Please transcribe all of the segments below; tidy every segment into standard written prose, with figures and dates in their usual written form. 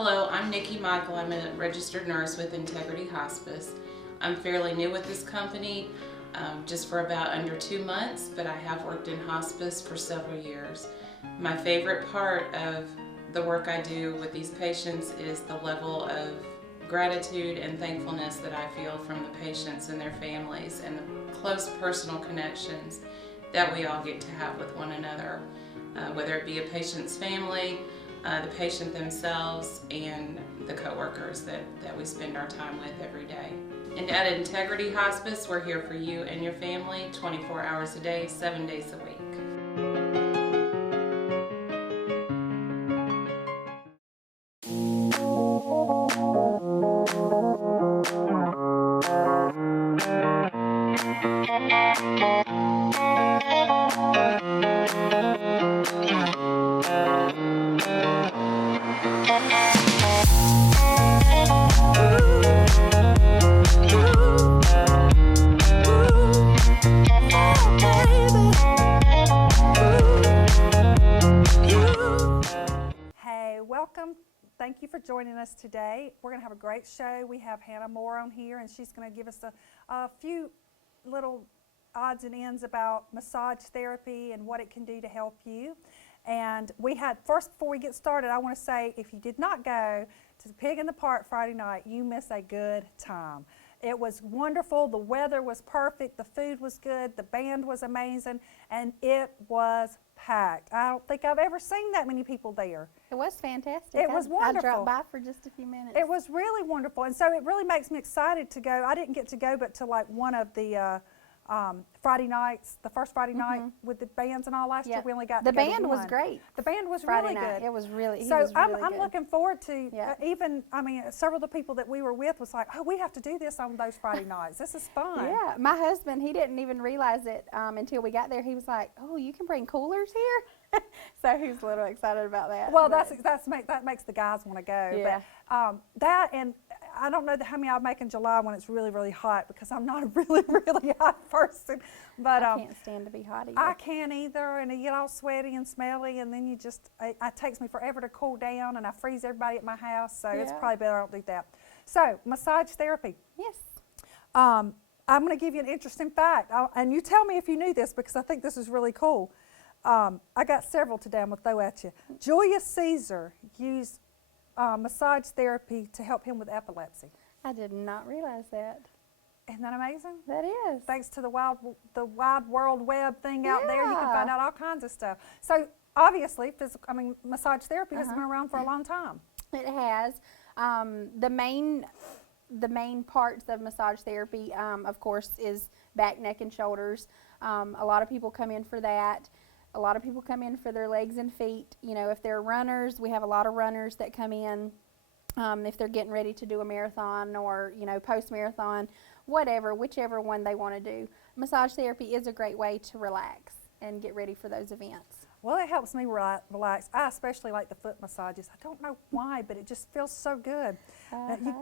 Hello, I'm Nikki Michael. I'm a registered nurse with Integrity Hospice. I'm fairly new with this company, just for about under 2 months, but I have worked in hospice for several years. My favorite part of the work I do with these patients is the level of gratitude and thankfulness that I feel from the patients and their families, and the close personal connections that we all get to have with one another, whether it be a patient's family, the patient themselves, and the coworkers that we spend our time with every day. And at Integrity Hospice, we're here for you and your family 24 hours a day, 7 days a week. Welcome. Thank you for joining us today. We're going to have a great show. We have Hannah Moore on here, and she's going to give us a few little odds and ends about massage therapy and what it can do to help you. And first, before we get started, I want to say if you did not go to the Pig in the Park Friday night, you missed a good time. It was wonderful. The weather was perfect. The food was good. The band was amazing. And it was packed. I don't think I've ever seen that many people there. It was fantastic. It was wonderful. I dropped by for just a few minutes. It was really wonderful. And so it really makes me excited to go. I didn't get to go but to like one of the Friday nights, the first Friday night with the bands and all last year. We only got the to go to band was one. great. The band was Friday really night. good. It was really. So I'm good. looking forward to several of the people that we were with was like, oh, we have to do this on those Friday nights. This is fun. Yeah, my husband, he didn't even realize it until we got there. He was like, oh, you can bring coolers here? So he was a little excited about that. Well, that makes the guys want to go. Yeah. But that, and I don't know how many I'll make in July when it's really, really hot, because I'm not a really, really hot person. But I can't stand to be hot either. I can't either, and you get all sweaty and smelly, and then it takes me forever to cool down, and I freeze everybody at my house, so it's probably better I don't do that. So, massage therapy. Yes. I'm going to give you an interesting fact, and you tell me if you knew this, because I think this is really cool. I got several today I'm going to throw at you. Julius Caesar used massage therapy to help him with epilepsy. I did not realize that. Isn't that amazing? That is. Thanks to the wide world web thing out there, you can find out all kinds of stuff. So obviously, massage therapy has been around for a long time. It has. The main parts of massage therapy, of course, is back, neck, and shoulders. A lot of people come in for that. A lot of people come in for their legs and feet. You know, if they're runners, we have a lot of runners that come in. If they're getting ready to do a marathon or, post-marathon, whichever one they want to do. Massage therapy is a great way to relax and get ready for those events. Well, it helps me relax. I especially like the foot massages. I don't know why, but it just feels so good.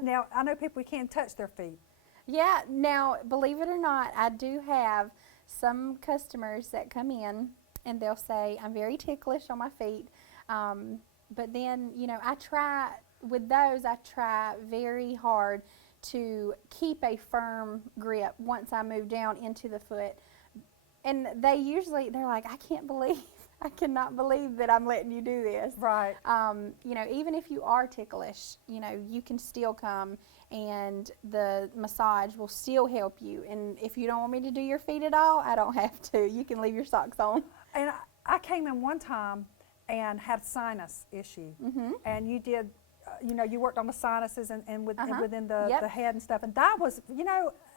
Now, I know people can't touch their feet. Yeah, now, believe it or not, I do have some customers that come in and they'll say, I'm very ticklish on my feet. But then, I try very hard to keep a firm grip once I move down into the foot. And they're like, I cannot believe that I'm letting you do this. Right. Even if you are ticklish, you can still come and the massage will still help you. And if you don't want me to do your feet at all, I don't have to. You can leave your socks on. And I came in one time and had a sinus issue. And you did, you worked on the sinuses and within the head and stuff. And that was,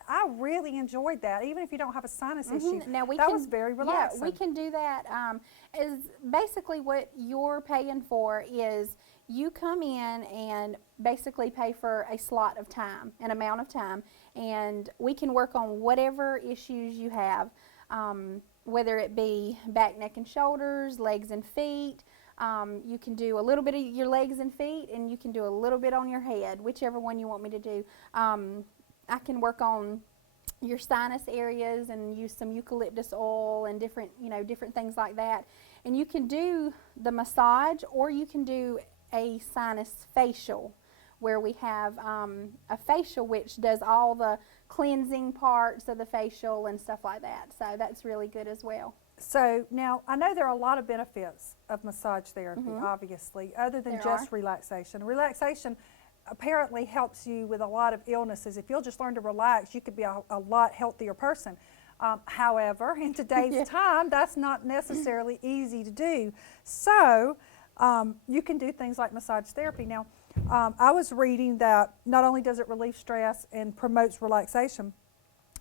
I really enjoyed that, even if you don't have a sinus issue. Now was very relaxing. Yeah, we can do that. Is basically what you're paying for is you come in and basically pay for a slot of time, an amount of time, and we can work on whatever issues you have, whether it be back, neck, and shoulders, legs and feet. You can do a little bit of your legs and feet, and you can do a little bit on your head, whichever one you want me to do. I can work on your sinus areas and use some eucalyptus oil and different things like that. And you can do the massage, or you can do a sinus facial, where we have a facial which does all the cleansing parts of the facial and stuff like that. So that's really good as well. So now I know there are a lot of benefits of massage therapy, obviously, other than There just are. relaxation. Relaxation apparently helps you with a lot of illnesses. If you'll just learn to relax, you could be a lot healthier person. However, in today's time, that's not necessarily easy to do. So you can do things like massage therapy. Now, I was reading that not only does it relieve stress and promotes relaxation,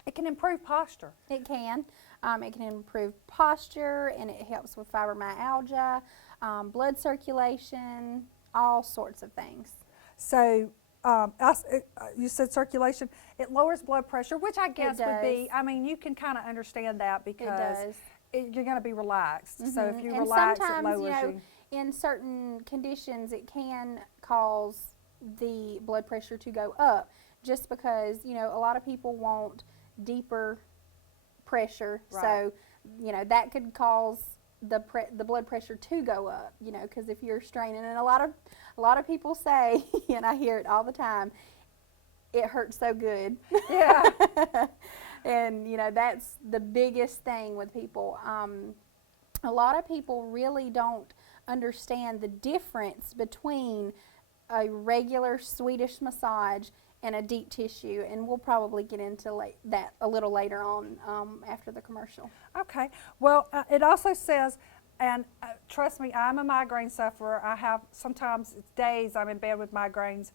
it can improve posture. It can. It can improve posture, and it helps with fibromyalgia, blood circulation, all sorts of things. So you said circulation. It lowers blood pressure, which I guess would be, I mean, you can kind of understand that because you're going to be relaxed. So if you and relax, it sometimes, lowers you. In certain conditions, it can cause the blood pressure to go up, just because, a lot of people want deeper pressure. Right. So, that could cause the blood pressure to go up, because if you're straining, and a lot of people say, and I hear it all the time, it hurts so good. Yeah. And, that's the biggest thing with people. A lot of people really don't understand the difference between a regular Swedish massage and a deep tissue, and we'll probably get into that a little later on after the commercial. Okay. Well, it also says, and trust me, I'm a migraine sufferer. I have sometimes days I'm in bed with migraines.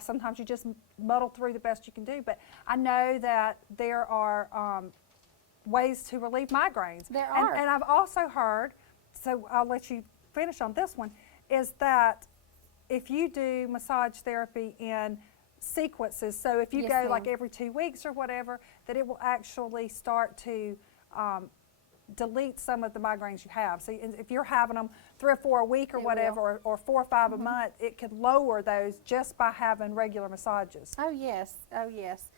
Sometimes you just muddle through the best you can do. But I know that there are ways to relieve migraines. There are. And I've also heard, so I'll let you finish on this one, is that if you do massage therapy in sequences, so if you Yes, go ma'am. like every 2 weeks or whatever, that it will actually start to delete some of the migraines you have. So if you're having them 3 or 4 a week or It whatever, or 4 or 5 a month, it could lower those just by having regular massages. Oh yes, oh yes.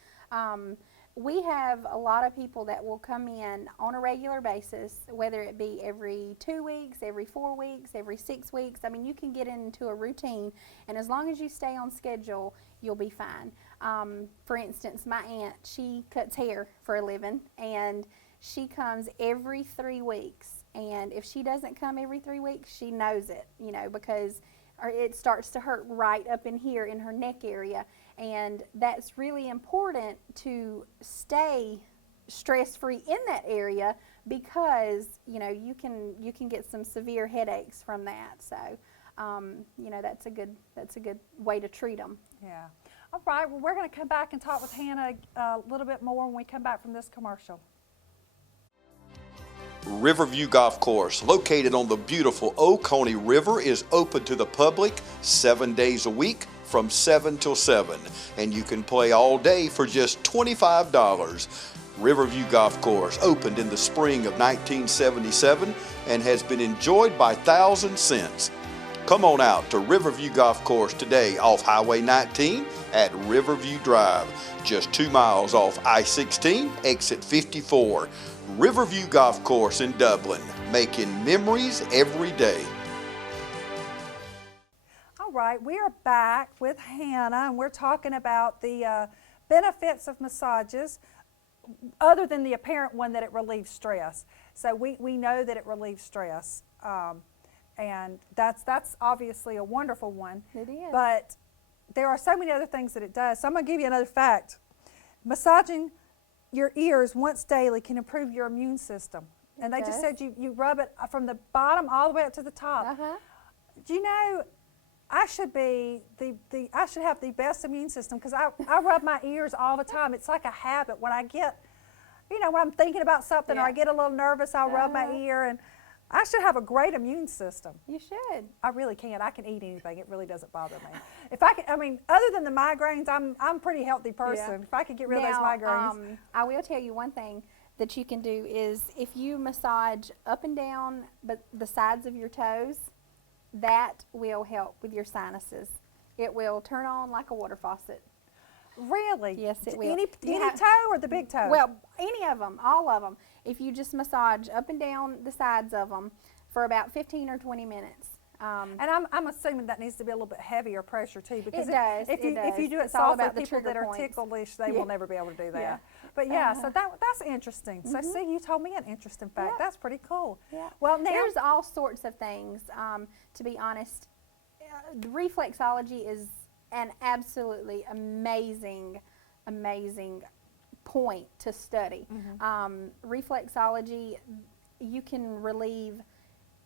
We have a lot of people that will come in on a regular basis, whether it be every 2 weeks, every 4 weeks, every 6 weeks. I mean, you can get into a routine, and as long as you stay on schedule, you'll be fine. For instance, my aunt, she cuts hair for a living, and she comes every 3 weeks. And if she doesn't come every 3 weeks, she knows it, because it starts to hurt right up in here in her neck area. And that's really important to stay stress-free in that area, because you can get some severe headaches from that. So that's a good way to treat them. Yeah. All right. Well, we're going to come back and talk with Hannah a little bit more when we come back from this commercial. Riverview Golf Course, located on the beautiful Oconee River, is open to the public 7 days a week from 7 till 7, and you can play all day for just $25. Riverview Golf Course opened in the spring of 1977 and has been enjoyed by thousands since. Come on out to Riverview Golf Course today off Highway 19 at Riverview Drive, just 2 miles off I-16, exit 54. Riverview Golf Course in Dublin, making memories every day. All right, we are back with Hannah, and we're talking about the benefits of massages, other than the apparent one that it relieves stress. So we know that it relieves stress, and that's obviously a wonderful one. It is. But there are so many other things that it does. So I'm going to give you another fact. Massaging your ears once daily can improve your immune system. And they just said you rub it from the bottom all the way up to the top. Uh-huh. Do you know, I should be I should have the best immune system, because I rub my ears all the time. It's like a habit. When I get, when I'm thinking about something or I get a little nervous, I'll rub my ear, and I should have a great immune system. You should. I really can. I can eat anything. It really doesn't bother me. If I can, other than the migraines, I'm a pretty healthy person. Yeah. If I could get rid of those migraines. I will tell you one thing that you can do is, if you massage up and down but the sides of your toes, that will help with your sinuses. It will turn on like a water faucet. Really? Yes, it will. Any toe or the big toe? Well, any of them, all of them. If you just massage up and down the sides of them for about 15 or 20 minutes, And I'm assuming that needs to be a little bit heavier pressure too, because It does, if it you do it It's all softly, about the people trigger that are points. ticklish, they Yeah. will never be able to do that. Yeah. But yeah, so that's interesting. So see, you told me an interesting fact. Yeah. That's pretty cool. Yeah. Well, now There's all sorts of things. To be honest, reflexology is an absolutely amazing point to study. Reflexology, you can relieve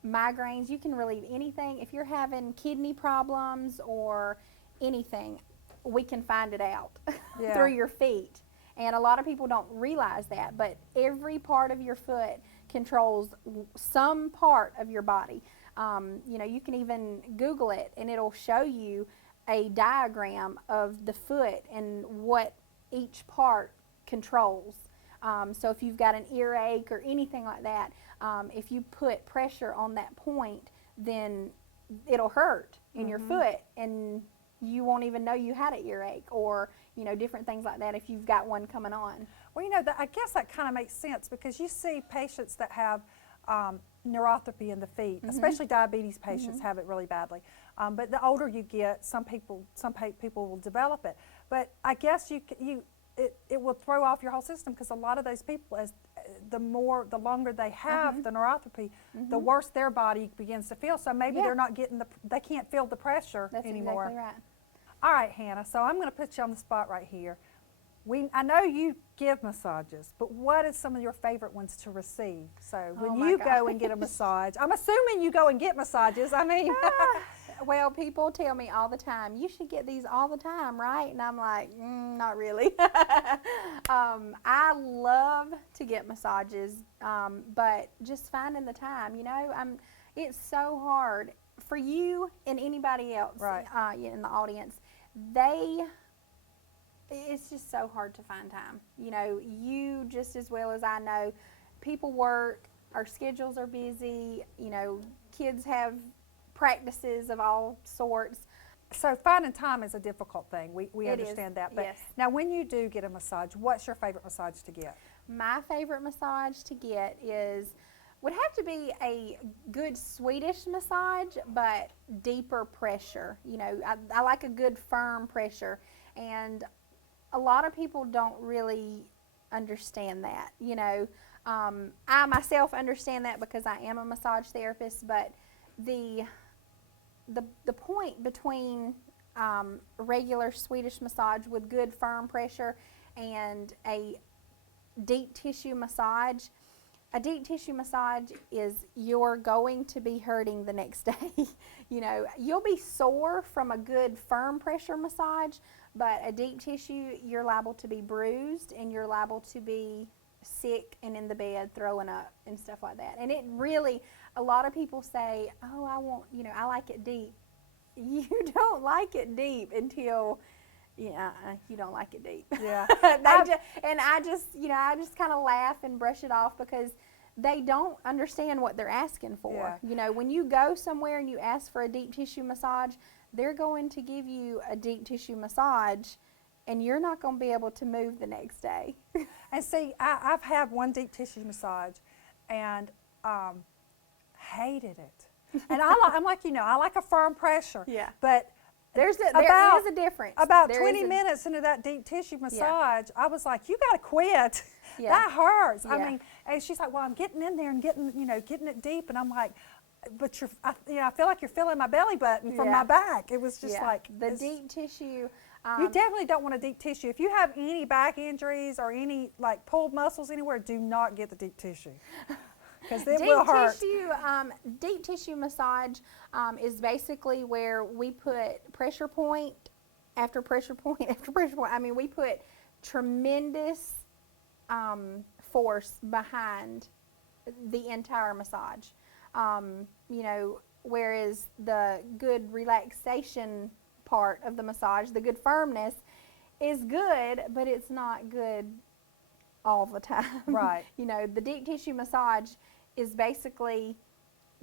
migraines, you can relieve anything. If you're having kidney problems or anything, we can find it out Yeah. through your feet. And a lot of people don't realize that, but every part of your foot controls some part of your body. You know, you can even Google it and it'll show you a diagram of the foot and what each part controls. So if you've got an earache or anything like that, if you put pressure on that point, then it'll hurt in your foot and you won't even know you had an earache, or you know, different things like that if you've got one coming on. Well, you know, I guess that kind of makes sense, because you see patients that have neuropathy in the feet, especially diabetes patients have it really badly. But the older you get, some people will develop it. But I guess it will throw off your whole system, because a lot of those people, as the longer they have the neuropathy, the worse their body begins to feel. So maybe they're not getting they can't feel the pressure That's anymore. exactly right. All right, Hannah, so I'm going to put you on the spot right here. I know you give massages, but what is some of your favorite ones to receive? So when my you God. go and get a massage, I'm assuming you go and get massages. I mean, Well, people tell me all the time, you should get these all the time, right? And I'm like, not really. I love to get massages, but just finding the time, you know, it's so hard for you and anybody else Right. In the audience. It's just so hard to find time. You know, you just as well as I know, people work, our schedules are busy, you know, kids have practices of all sorts. so finding time is a difficult thing. We It is, understand that. But yes. now, when you do get a massage, what's your favorite massage to get? My favorite massage to get would have to be a good Swedish massage, but deeper pressure. You know, I like a good firm pressure, and a lot of people don't really understand that. You know, I myself understand that because I am a massage therapist, but the point between regular Swedish massage with good firm pressure and a deep tissue massage. A deep tissue massage is you're going to be hurting the next day. You know, you'll be sore from a good firm pressure massage, but a deep tissue, you're liable to be bruised and you're liable to be sick and in the bed throwing up and stuff like that. And it really, a lot of people say, oh, I like it deep. You don't like it deep until you don't like it deep. Yeah. I just kind of laugh and brush it off because they don't understand what they're asking for. Yeah. You know, when you go somewhere and you ask for a deep tissue massage, they're going to give you a deep tissue massage and you're not going to be able to move the next day. And see, I've had one deep tissue massage and hated it. And I'm like, I like a firm pressure. Yeah. But There is a difference. About There 20 is a- minutes into that deep tissue massage, I was like, you got to quit. Yeah. That hurts. Yeah. I mean, and she's like, well, I'm getting in there and getting it deep. And I'm like, but I feel like you're feeling my belly button from Yeah. my back. It was just Yeah. like. The deep tissue. You definitely don't want a deep tissue. If you have any back injuries or any like pulled muscles anywhere, do not get the deep tissue. Because it will hurt. Deep tissue massage is basically where we put pressure point after pressure point after pressure point. I mean, we put tremendous force behind the entire massage. Whereas the good relaxation part of the massage, the good firmness, is good, but it's not good all the time. Right. The deep tissue massage is basically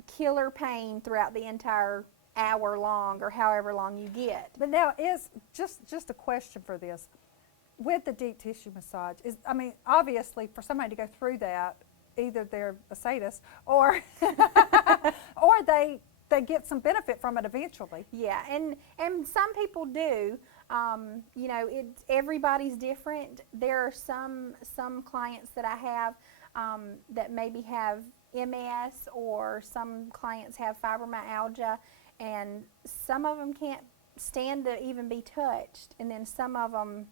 killer pain throughout the entire hour long or however long you get. But now is just a question for this. With the deep tissue massage, obviously for somebody to go through that, either they're a sadist or or they they get some benefit from it eventually. Yeah, and some people do. You know, everybody's different. There are some clients that I have that maybe have MS, or some clients have fibromyalgia, and some of them can't stand to even be touched, and then some of them,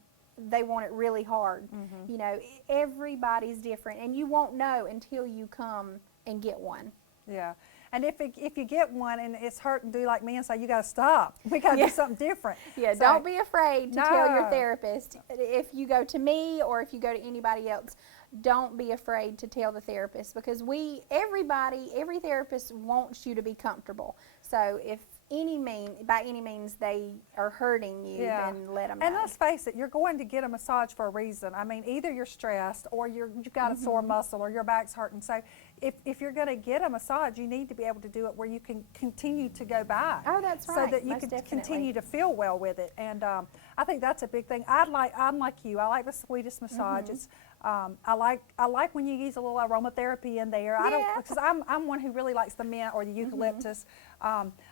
they want it really hard. You know, everybody's different, and you won't know until you come and get one. Yeah. And if you get one and it's hurting, do like me and say, you got to stop. We got to do something different. Yeah, So, don't be afraid to tell your No. therapist. If you go to me or if you go to anybody else, don't be afraid to tell the therapist, because every therapist wants you to be comfortable. So if by any means they are hurting you, then let them know. And let's face it, you're going to get a massage for a reason. I mean, either you're stressed, or you've got a sore muscle, or your back's hurting. So if you're going to get a massage, you need to be able to do it where you can continue to go back. Oh, that's right. So that you Most can definitely. continue to feel well with it. And I think that's a big thing. I'm like you. I like the sweetest massage. It's I like when you use a little aromatherapy in there. I don't, because I'm one who really likes the mint or the eucalyptus.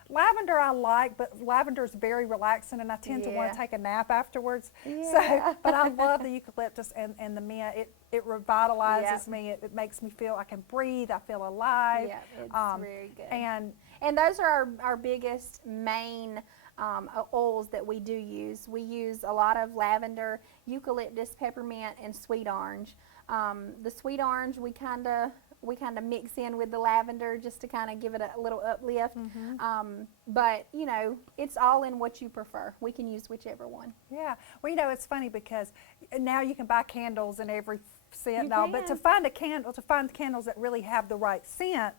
Lavender I like, but lavender is very relaxing, and I tend to want to take a nap afterwards. So, but I love the eucalyptus and the mint. It revitalizes me. It makes me feel I can breathe. I feel alive. Yeah, it's very good. And those are our biggest main oils that we do use. We use a lot of lavender, eucalyptus, peppermint, and sweet orange. The sweet orange we kind of mix in with the lavender just to kind of give it a little uplift. But you know, it's all in what you prefer. We can use whichever one. yeah, well, you know, it's funny because now you can buy candles in every scent and all, but to can. find candles that really have the right scent.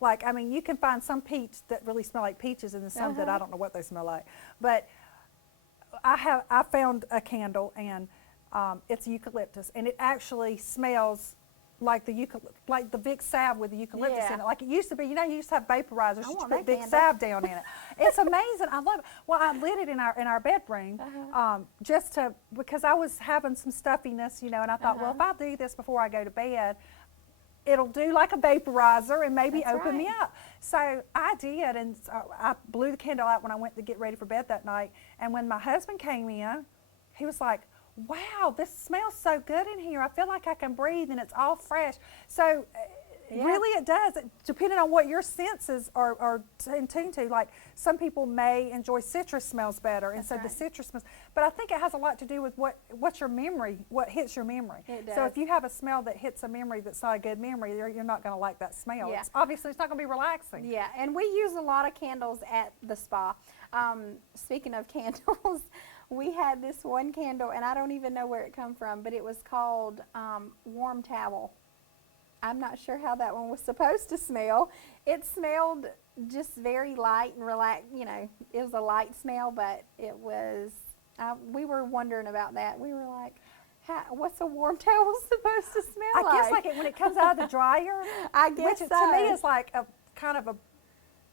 Like, I mean, you can find some peach that really smell like peaches, and then some that I don't know what they smell like. But I found a candle, and it's eucalyptus, and it actually smells like the Vicks salve with the eucalyptus in it. Like it used to be. You know, you used to have vaporizers. You put Vicks salve down in it. It's amazing. I love it. Well, I lit it in our bedroom because I was having some stuffiness, you know, and I thought, well, if I do this before I go to bed, it'll do like a vaporizer and maybe open me up. So I did, and so I blew the candle out when I went to get ready for bed that night. And when my husband came in, he was like, wow, this smells so good in here. I feel like I can breathe, and it's all fresh. So really it does, depending on what your senses are in tune to. Like some people may enjoy citrus smells better, and so the citrus smells. But I think it has a lot to do with what's your memory, what hits your memory. It does. So if you have a smell that hits a memory that's not a good memory, you're not going to like that smell. Yeah. Obviously, it's not going to be relaxing. Yeah, and we use a lot of candles at the spa. Speaking of candles, we had this one candle, and I don't even know where it come from, but it was called Warm Towel. I'm not sure how that one was supposed to smell. It smelled just very light and relaxed. You know, it was a light smell, but it was, we were wondering about that. We were like, what's a warm towel supposed to smell like? I guess like when it comes out of the dryer. I guess which so. to me is like a kind of a,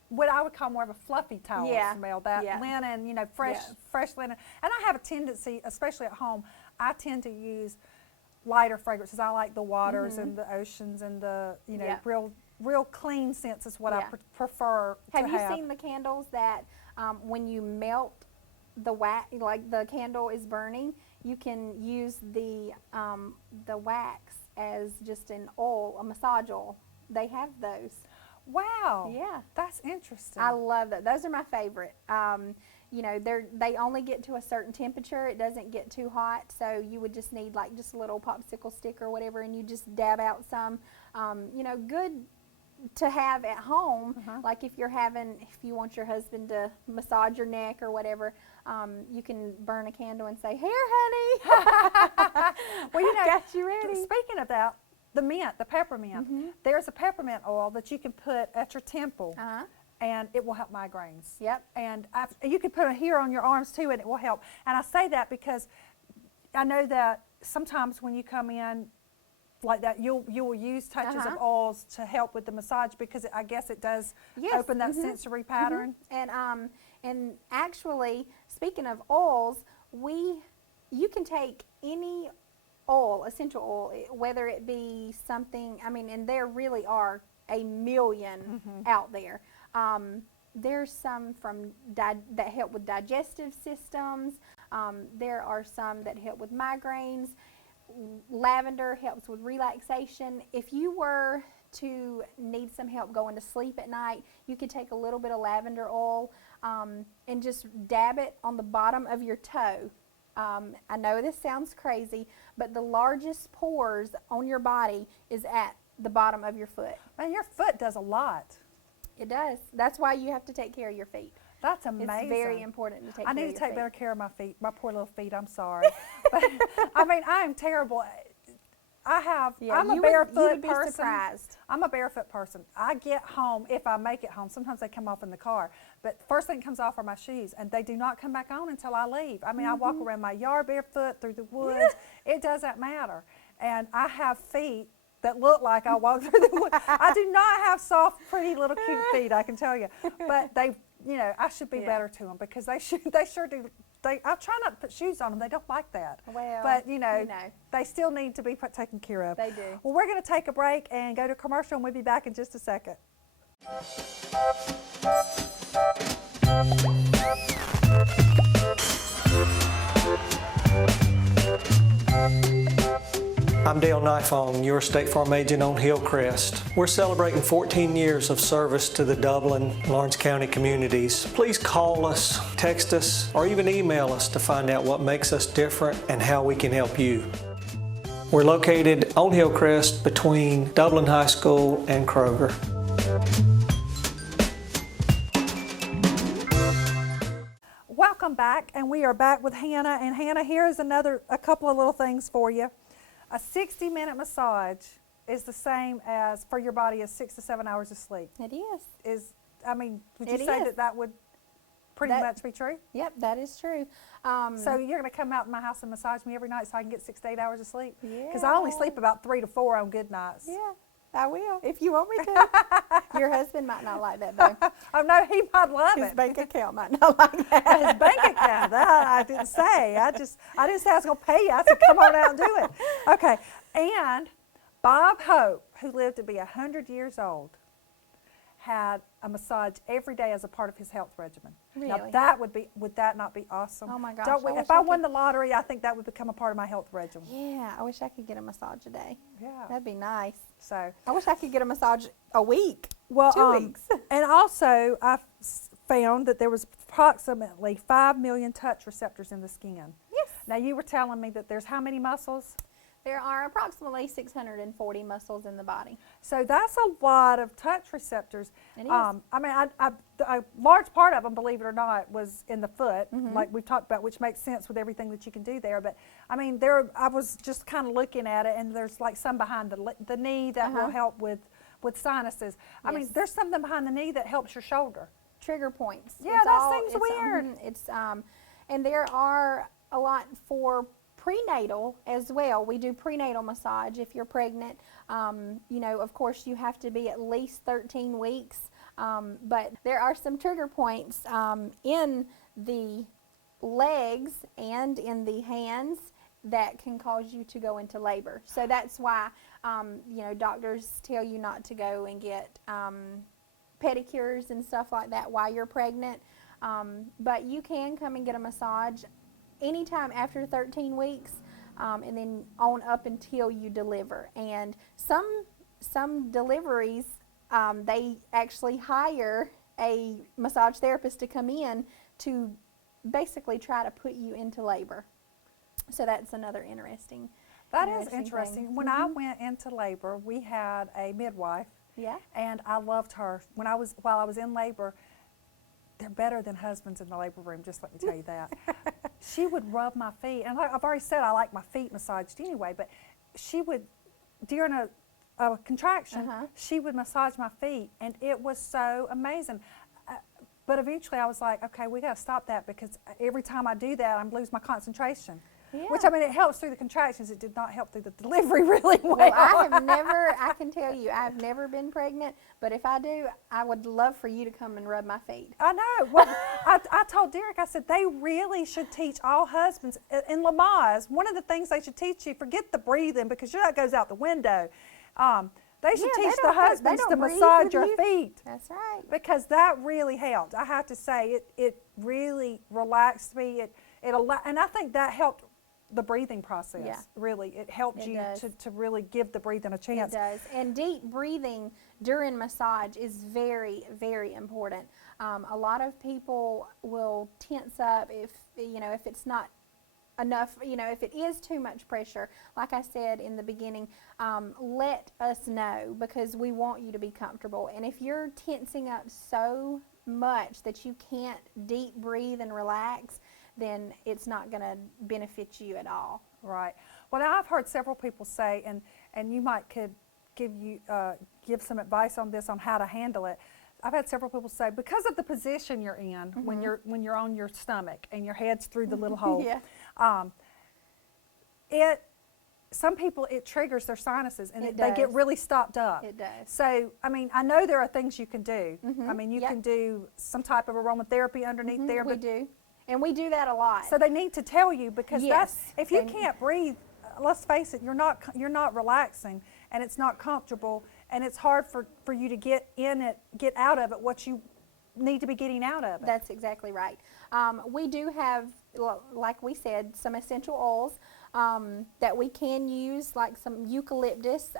what I would call more of a fluffy towel smell. That linen, you know, fresh linen. And I have a tendency, especially at home, I tend to use lighter fragrances. I like the waters and the oceans and the, you know, real clean scents is what I prefer to have. Have you seen the candles that when you melt the wax, like the candle is burning, you can use the wax as just an oil, a massage oil? They have those. Wow. Yeah. That's interesting. I love that. Those are my favorite. You know, they only get to a certain temperature. It doesn't get too hot, so you would just need like just a little popsicle stick or whatever, and you just dab out some. You know, good to have at home. Like if you want your husband to massage your neck or whatever, you can burn a candle and say, "Here, honey." Well, you know, got you ready. Speaking of that, the mint, the peppermint, there's a peppermint oil that you can put at your temple. And it will help migraines. Yep. And you can put it here on your arms too, and it will help. And I say that because I know that sometimes when you come in like that, you will use touches of oils to help with the massage, because I guess it does open that sensory pattern. And actually, speaking of oils, you can take any oil, essential oil, whether it be something. I mean, and there really are a million out there. there's some that help with digestive systems. There are some that help with migraines. Lavender helps with relaxation. If you were to need some help going to sleep at night, you could take a little bit of lavender oil and just dab it on the bottom of your toe. I know this sounds crazy, but the largest pores on your body is at the bottom of your foot. Man, your foot does a lot. It does. That's why you have to take care of your feet. That's amazing. It's very important to take care of your feet. I need to take better care of my feet, my poor little feet. I'm sorry. But, I mean, I am terrible. I'm a barefoot person. Surprised. I'm a barefoot person. I get home, if I make it home, sometimes they come off in the car, but first thing that comes off are my shoes, and they do not come back on until I leave. I mean, I walk around my yard barefoot through the woods. It doesn't matter. And I have feet that look like I walk through the woods. I do not have soft, pretty little cute feet, I can tell you. But they, you know, I should be better to them because they sure do. I try not to put shoes on them. They don't like that. Well, but you know, they still need to be taken care of. They do. Well, we're going to take a break and go to commercial, and we'll be back in just a second. I'm Dale Nifong, your State Farm agent on Hillcrest. We're celebrating 14 years of service to the Dublin, Lawrence County communities. Please call us, text us, or even email us to find out what makes us different and how we can help you. We're located on Hillcrest between Dublin High School and Kroger. Welcome back, and we are back with Hannah. And Hannah, here's a couple of little things for you. A 60-minute massage is the same as for your body as 6 to 7 hours of sleep. It is. Would you say that would pretty much be true? Yep, that is true. So you're going to come out in my house and massage me every night so I can get 6 to 8 hours of sleep? Yeah. Because I only sleep about 3 to 4 on good nights. Yeah, I will if you want me to. Your husband might not like that though. Oh no, he might love His it. bank account might not like that. His bank account. That I didn't say. I didn't say I was going to pay you. I said come on out and do it. Okay. And Bob Hope, who lived to be 100 years old, had a massage every day as a part of his health regimen. Really? Now would that not be awesome? Oh my gosh, If I won the lottery, I think that would become a part of my health regimen. Yeah, I wish I could get a massage a day. Yeah. That'd be nice. So I wish I could get a massage a week. well, 2 weeks. And also I found that there was approximately 5 million touch receptors in the skin. Yes. Now you were telling me that there's how many muscles? There are approximately 640 muscles in the body. So that's a lot of touch receptors. It is. A large part of them, believe it or not, was in the foot, like we've talked about, which makes sense with everything that you can do there. But I mean, I was just kind of looking at it, and there's like some behind the knee that will help with sinuses. I mean, there's something behind the knee that helps your shoulder. Trigger points. Yeah, that seems weird. And there are a lot for prenatal as well. We do prenatal massage if you're pregnant. You know, of course, you have to be at least 13 weeks. But there are some trigger points in the legs and in the hands that can cause you to go into labor. So that's why, you know, doctors tell you not to go and get pedicures and stuff like that while you're pregnant. But you can come and get a massage anytime after 13 weeks, and then on up until you deliver. And some deliveries, they actually hire a massage therapist to come in to basically try to put you into labor. So that's another interesting. That is interesting. Thing. When I went into labor, we had a midwife. Yeah. And I loved her. While I was in labor, they're better than husbands in the labor room, just let me tell you that. She would rub my feet, and I've already said I like my feet massaged anyway, but she would, during a contraction, she would massage my feet, and it was so amazing. But eventually I was like, okay, we got to stop that, because every time I do that, I'm losing my concentration. Yeah. Which, I mean, it helps through the contractions. It did not help through the delivery really well. Well, I can tell you, I've never been pregnant, but if I do, I would love for you to come and rub my feet. I know. Well, I told Derek, I said, they really should teach all husbands. In Lamaze, one of the things they should teach you, forget the breathing, because that goes out the window. They should Yeah, they teach the don't put- they husbands don't to breathe massage with your you. feet. That's right. Because that really helped. I have to say, it really relaxed me. And I think that helped the breathing process. Yeah. Really, it helped It you does. to really give the breathing a It chance. does. And deep breathing during massage is very, very important. A lot of people will tense up if it's not enough, if it is too much pressure. Like I said in the beginning, let us know, because we want you to be comfortable. And if you're tensing up so much that you can't deep breathe and relax, then it's not going to benefit you at all. Right. Well, now I've heard several people say, and you might could give some advice on this, on how to handle it. I've had several people say, because of the position you're in, when you're on your stomach and your head's through the little hole, Yeah. Some people, it triggers their sinuses, and It they get does. really stopped up. It does. So, I mean, I know there are things you can do. I mean, you Yep. can do some type of aromatherapy underneath there. We But do. And we do that a lot. so they need to tell you, because Yes, if you they- can't breathe, let's face it, you're not relaxing, and it's not comfortable, and it's hard for you to get out of it what you need to be getting out of it. That's exactly right. We do have, like we said, some essential oils that we can use, like some eucalyptus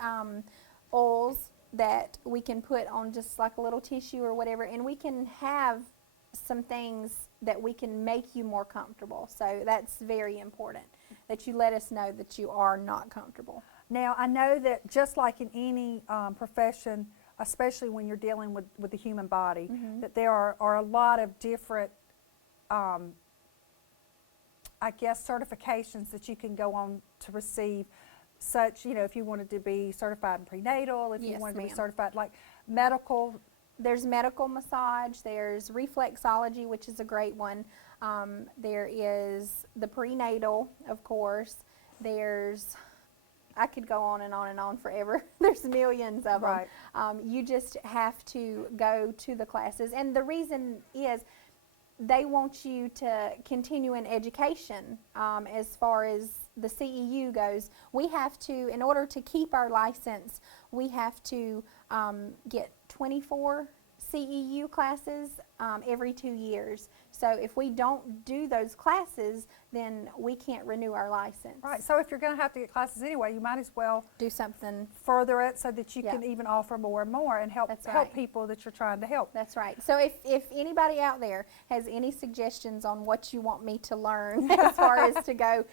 oils that we can put on just like a little tissue or whatever, and we can have some things that we can make you more comfortable. So that's very important, that you let us know that you are not comfortable. Now, I know that just like in any profession, especially when you're dealing with the human body, that there are a lot of different, I guess, certifications that you can go on to receive. Such, if you wanted to be certified in prenatal, if you Yes, wanted to be ma'am. certified, like medical. There's medical massage, there's reflexology, which is a great one. There is the prenatal, of course. I could go on and on and on forever. There's millions of them. Right. You just have to go to the classes. And the reason is they want you to continue in education as far as the CEU goes. We have to, in order to keep our license, we have to get 24 CEU classes every 2 years. So if we don't do those classes, then we can't renew our license. Right. So if you're going to have to get classes anyway, you might as well Do something. further it so that you Yeah. can even offer more and more and help That's help right. people that you're trying to help. That's right. So if anybody out there has any suggestions on what you want me to learn as far as to go,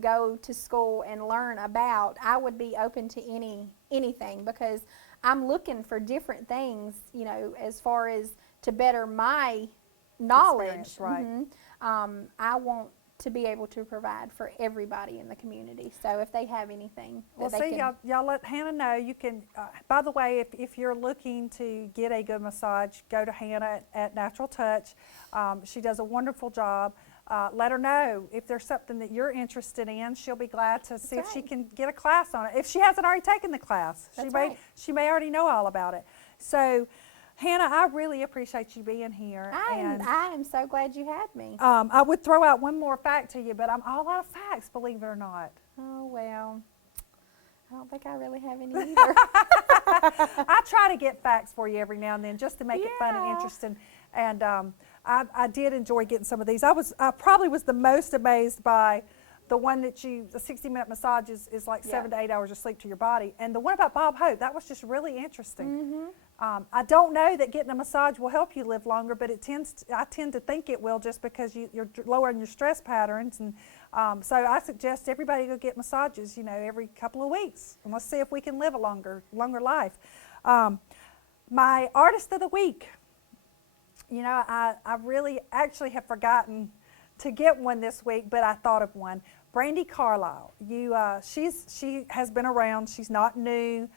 go to school and learn about, I would be open to anything, because I'm looking for different things, as far as to better my knowledge. Experience, right. I want to be able to provide for everybody in the community. So if they have anything Well, that they see, can, y'all let Hannah know. You can, by the way, if you're looking to get a good massage, go to Hannah at Natural Touch. She does a wonderful job. Let her know if there's something that you're interested in. She'll be glad to see if she right. can get a class on it. If she hasn't already taken the class, That's right. she may already know all about it. So, Hannah, I really appreciate you being here. I am so glad you had me. I would throw out one more fact to you, but I'm all out of facts, believe it or not. Oh, well, I don't think I really have any either. I try to get facts for you every now and then just to make it fun and Yeah. interesting. And I did enjoy getting some of these. I probably was the most amazed by the one that the 60-minute massage is like 7 to 8 hours of sleep to your body. And the one about Bob Hope, that was just really interesting. I don't know that getting a massage will help you live longer, but I tend to think it will, just because you're lowering your stress patterns. And so I suggest everybody go get massages, every couple of weeks. And let's see if we can live a longer life. My artist of the week, I really actually have forgotten to get one this week, but I thought of one. Brandy Carlisle. She has been around. She's not new,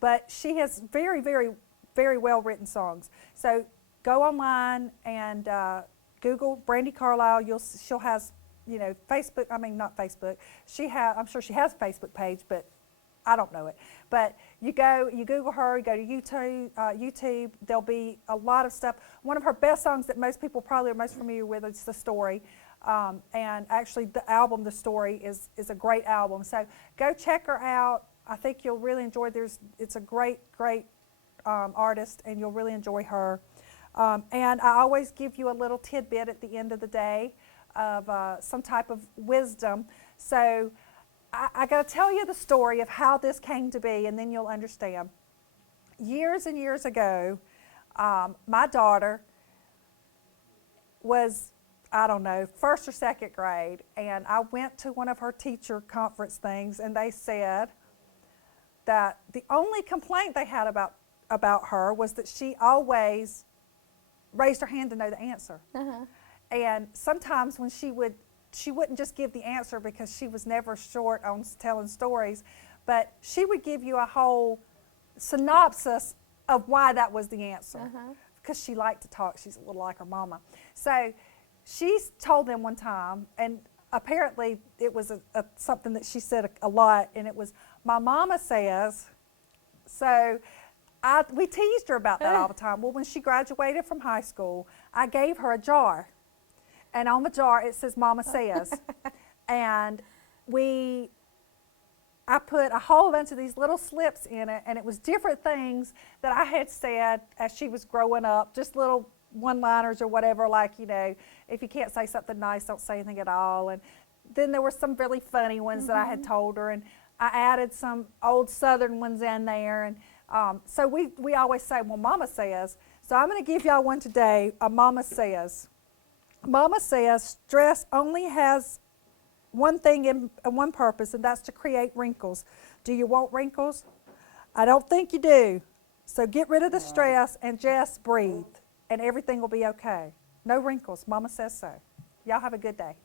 but she has very, very, very well written songs. So go online and Google Brandy Carlisle. She'll has Facebook. I mean, not Facebook. I'm sure she has a Facebook page, but I don't know it. But you Google her, you go to YouTube. There'll be a lot of stuff. One of her best songs that most people probably are most familiar with is The Story. And actually the album, The Story, is a great album. So go check her out. I think you'll really enjoy. It's a great artist, and you'll really enjoy her. And I always give you a little tidbit at the end of the day of some type of wisdom. So I got to tell you the story of how this came to be, and then you'll understand. Years and years ago, my daughter was, I don't know, first or second grade, and I went to one of her teacher conference things, and they said that the only complaint they had about her was that she always raised her hand to know the answer. And sometimes when she wouldn't just give the answer because she was never short on telling stories, but she would give you a whole synopsis of why that was the answer, because she liked to talk. She's a little like her mama. So she told them one time, and apparently it was something that she said a lot, and it was, "My mama says." So we teased her about that all the time. Well, when she graduated from high school, I gave her a jar, and on the jar it says "Mama says," and I put a whole bunch of these little slips in it, and it was different things that I had said as she was growing up, just little one-liners or whatever, like, you know, if you can't say something nice, don't say anything at all. And then there were some really funny ones that I had told her, and I added some old Southern ones in there. And so we always say, well, Mama says. So I'm going to give y'all one today, a Mama says. Mama says stress only has one thing and one purpose, and that's to create wrinkles. Do you want wrinkles? I don't think you do. So get rid of the stress and just breathe, and everything will be okay. No wrinkles. Mama says so. Y'all have a good day.